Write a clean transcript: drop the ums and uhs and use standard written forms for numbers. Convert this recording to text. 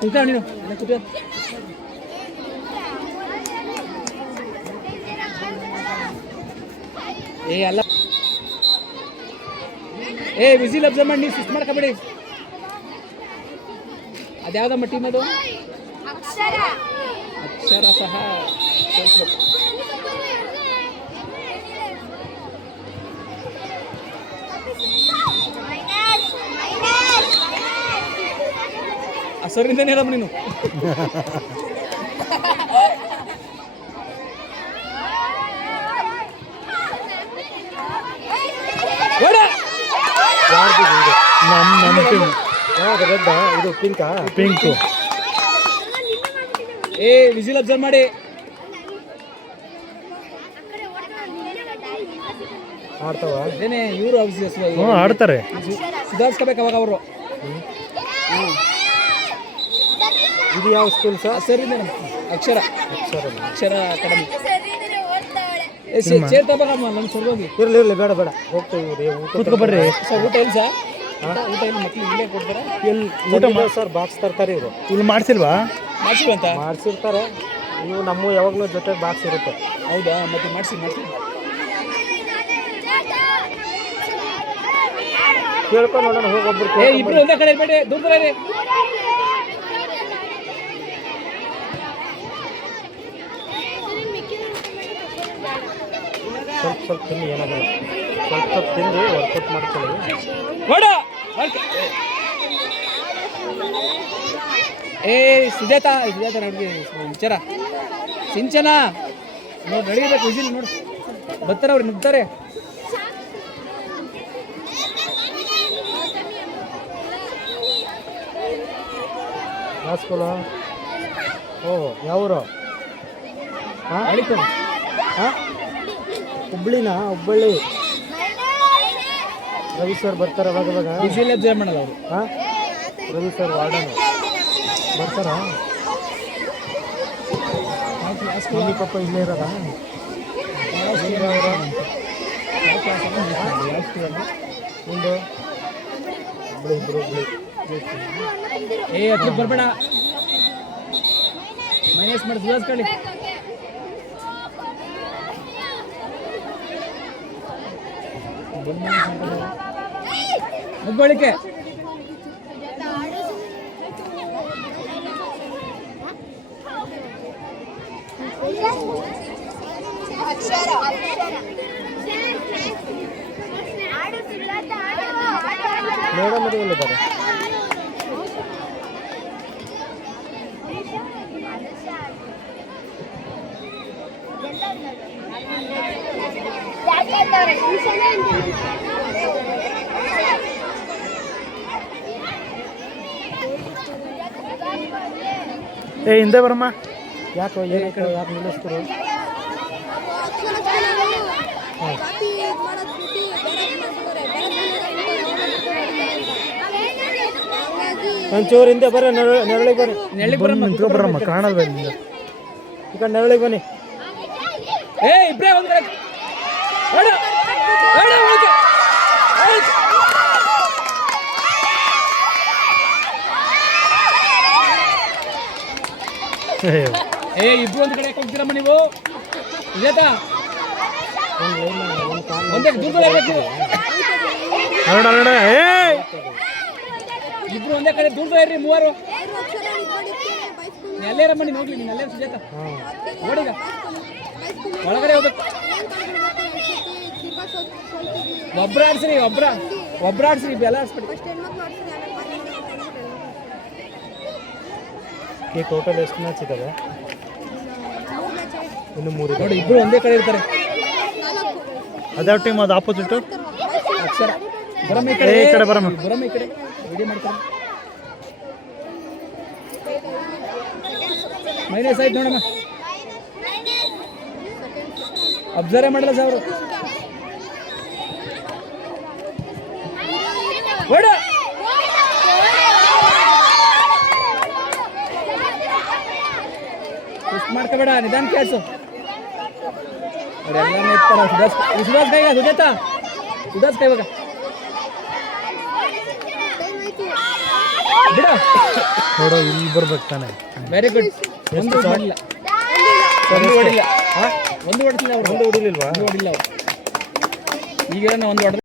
ಕೂತ ನೀನು ಕೂತ ಏ ಅಲ್ಲ ಏ ವಿಸಿಲ್ ಅಬ್ಸರ್ವ್ ಮಾಡಿ ನೀವು ಸುಸ್ತು ಮಾಡ್ಕೊಬೇಡಿ. ಅದ್ಯಾವ್ದಮ್ಮ ಟೀಮ್ ಅದು? ಅಕ್ಷರ ಸಹ ಹಸರಿಂದನೇ ಹೇಳಮ್ಮ ನೀನು. ಇದು ಪಿಂಕು. ಏ ವಿಸಿಲ್ ಅಬ್ಸರ್ವ್ ಮಾಡಿ. ಆಡ್ತಾವ ಅದೇನೆ ಇವರು ಆಡ್ತಾರೆ, ಸುಧಾರಿಸ್ಕೋಬೇಕು ಅವಾಗ ಅವರು. ಇದು ಯಾವ ಸ್ಕೂಲ್ ಸರ್? ಸರಿ ಅಕ್ಷರ ಅಕ್ಷರ ಅಕಾಡೆಮಿ. ಚೇರ್ ತಗೋಮ್ಮ ನಮ್ಮ ಸರ್ಗೋಗಿ. ಇರಲಿ ಬೇಡ ಹೋಗ್ತೀವಿ. ಕೂತ್ಕೊ ಬರ್ರಿ ಸರ್. ಊಟ ಇಲ್ಲ ಸರ್? ಊಟ ಇಲ್ಲ, ಮಕ್ಳು ಇಲ್ಲೇ ಕೊಡ್ತಾರೆ. ಎಲ್ಲಿ ಊಟ ಸರ್? ಬಾಕ್ಸ್ ತರ್ತಾರೆ ಇವರು. ಇಲ್ಲಿ ಮಾಡಿಸಿಲ್ವಾ? ಮಾಡಿಸಿಲ್ವಂತ ಮಾಡಿಸಿರ್ತಾರೆ. ನೀವು ನಮ್ಮ ಯಾವಾಗಲೂ ಜೊತೆ ಬಾಕ್ಸ್ ಇರುತ್ತೆ. ಹೌದಾ? ಮತ್ತೆ ಮಾಡಿಸಿ ಕೇಳ್ಕೊಂಡು ನೋಡೋಣ. ಹೋಗೊಬ್ರು ಇಬ್ರು ಒಂದೇ ಕಡೆ ಇರಬೇಡಿ, ದೂರ ಇರಿ. ಸ್ವಲ್ಪ ತಿಂದು ಏನಾಗಲ್ಲ, ಸ್ವಲ್ಪ ತಿಂದು ವರ್ಕೌಟ್ ಮಾಡ್ಕೊಳ್ಳಿ. ಏ ಸುಜಾತ ನೋಡಿ ವಿಚಾರ ಸಿಂಚನ ನೋಡಿ ನಡೀಬೇಕು. ವಿಜಿಲ್ ನೋಡಿ ಬರ್ತಾರೆ, ಅವ್ರು ನಿಂತಾರೆ. ಯಾವ ಸ್ಕೂಲು? ಯಾವರು? ಹುಬ್ಬಳ್ಳಿ. ರವಿ ಸರ್ ಬರ್ತಾರೆ ಅವಾಗ ವಿಜಿಲ್ ಅಬ್ಸರ್ವ್ ಮಾಡಲ್ಲ ಅವರು. ರವಿ ಸರ್ ವಾರ್ಡನು ಬರ್ತಾರಾ? ಮಮ್ಮಿ ಪಪ್ಪ ಇಲ್ಲೇ ಇರೋದ? ಮುಂದೆ ಹುಬ್ಬಳ್ಳಿ. ಏ ಹತ್ತಿರ ಬರ್ಬೇಡ, ಮೈನಸ್ ಮಾಡಿ ಸುಧಾರಿಸ್ಕೊಳ್ಳಿ. ಮುಗ್ಗಳಿಕೆ ಮೇಡಮ್ ಮದುವೆಲ್ಲಿದ್ದಾರೆ. ಏ ಹಿಂದೆ ಬರಮ್ಮ. ಯಾಕೆ ನಿಲ್ಲಿಸ್ತಾರೆ? ಒಂಚೂರು ಹಿಂದೆ ಬರ್ರಿ, ನೆರಳಿಗೆ ಬರಮ್ಮ ಕಾಣಲ್ವ ಈ ಕಡೆ ನೆರಳಿಗೆ ಬನ್ನಿ. ಏ ಇಬ್ರೇ ಒಂದು ಇಬ್ರು ಒಂದು ಕಡೆ ಹೋಗ್ತೀರಮ್ಮ ನೀವು. ಇದೇತಾ ಒಂದೇ ದೂರ ಇಬ್ರು ಒಂದೇ ಕಡೆ ದೂರ ಇರ್ರಿ. ಮೂವರು ಅಲ್ಲೇ ರಮ್ಮ, ನೀನು ಹೋಗ್ಲಿ. ನೀನು ಅಲ್ಲೇ ಸುಜಾತ ನೋಡಿಗ ಒಳಗಡೆ ಹೋಗ್ಬೇಕು. ಒಬ್ರ ಆಡ್ಸ್ರಿ, ಒಬ್ರ ಆಡ್ಸ್ರಿ, ಬೆಲ್ಲ ಆಡ್ಸ್ಬಿಡಿ. ಈ ಟೋಟಲ್ ಎಷ್ಟು ಮ್ಯಾಚ್ ಇದ್ದಾವೆ? ಇನ್ನು 3 ನೋಡಿ. ಇಬ್ರು ಒಂದೇ ಕಡೆ ಇರ್ತಾರೆ. ಅದಾವ ಟೀಮ್? ಅದು ಆಪೋಸಿಟ್ ಅಕ್ಷರ. ಬರಮ್ಮ ಈ ಕಡೆ, ಬರಮ್ಮ ಈ ಕಡೆ. ವಿಡಿಯೋ ಮಾಡ್ತಾರೆ. ಮೈನಸ್ ಆಯ್ತು ನೋಡಮ್ಮ. ಅಬ್ಸರ್ವ್ ಮಾಡಲ್ಲ ಸರ್ ಅವರು. ಇಷ್ಟು ಮಾಡ್ಕೋಬೇಡ, ನಿಧಾನ ಕೇಳಿಸು. ಅವರೆಲ್ಲ ಇರ್ತಾರ. ಸುಧಾಸ್ ಕೈಗ ಸುಜಾತ, ಸುಧಾಸ್ ಕೈ ಇವಾಗ ಬಿಡ. ನೋಡು ಇಲ್ಲಿ ಬರ್ಬೇಕು ತಾನೆ. Very good. ಒಂದು ಹೊಡಿಲ್ಲ. ಒಂದು ಹೊಡಿಲ್ಲ. ಒಂದು ಹೊಡಿಲಿಲ್ಲ ಅವರು. ಒಂದು ಹೊಡಿಲಿಲ್ವಾ? ಒಂದು ಹೊಡಿಲ್ಲ ಅವರು. ಈಗ ಒಂದು ಹೊಡೆದ